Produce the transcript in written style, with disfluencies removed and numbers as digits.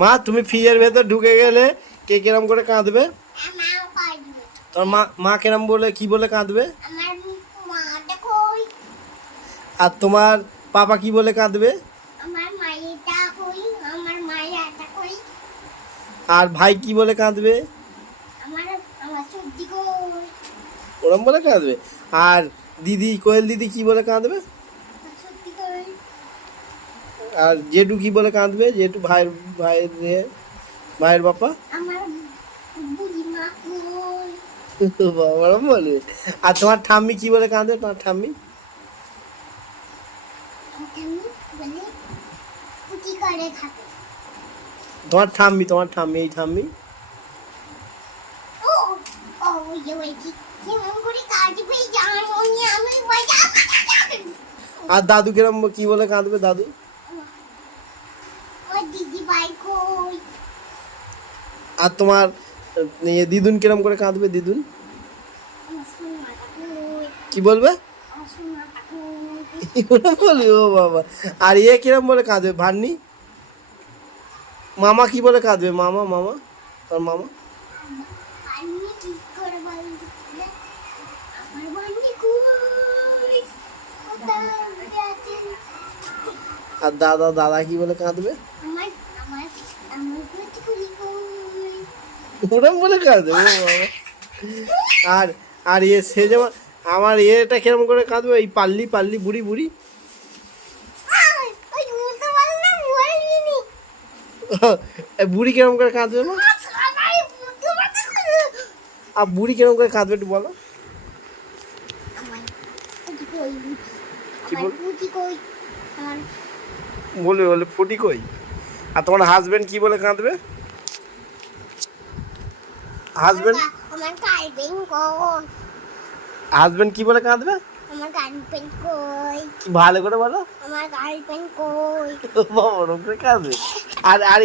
মা তুমি ফ্রিজের ভেতর ঢুকে গেলে কে কিরম করে কাঁদবে? তোর মা কিরম বলে কি বলে কাঁদবে? আর তোমার পাপা কি বলে কাঁদবে? আর ভাই কি বলে কাঁদবে? ওরম বলে কাঁদবে। আর দিদি কোয়েল দিদি কি বলে কাঁদবে? আর জেঠু কি বলে কাঁদবে? জেঠু ভাইয়ের বাবা ওরম বলবে। আর তোমার ঠাম্মি কি বলে কাঁদবে? তোমার ঠাম্মি তোমার ঠাম্মি এই ঠাম্মি আর দাদু কিরম কি বলে কাঁদবে? দাদু আর তোমার দিদুন কিরম করে কাঁদবে? দিদুন কি বলবে? বলবি ও বাবা। আর কিরম বলে কাঁদবে? ভান্নি মামা কি বলে কাঁদবে? মামা তোর মামা আর দাদা কি বলে কাঁদবে? ওরম বলে কাঁদবে ও বাবা। আর আর সে যেমন আমার এটা কিরম করে কাঁদবে? এই পাল্লি বুড়ি বুড়ি কিরম করে কাঁদবে? না আর বুড়ি কিরম করে কাঁদবে একটু বলো। বলে ফুটি কই। আর তোমার হাজবেন্ড কি বলে কাঁদবে? হাজবেন্ড কি বলে কাঁদবে? ভালো করে বলো। বাবা কাঁদবে। আর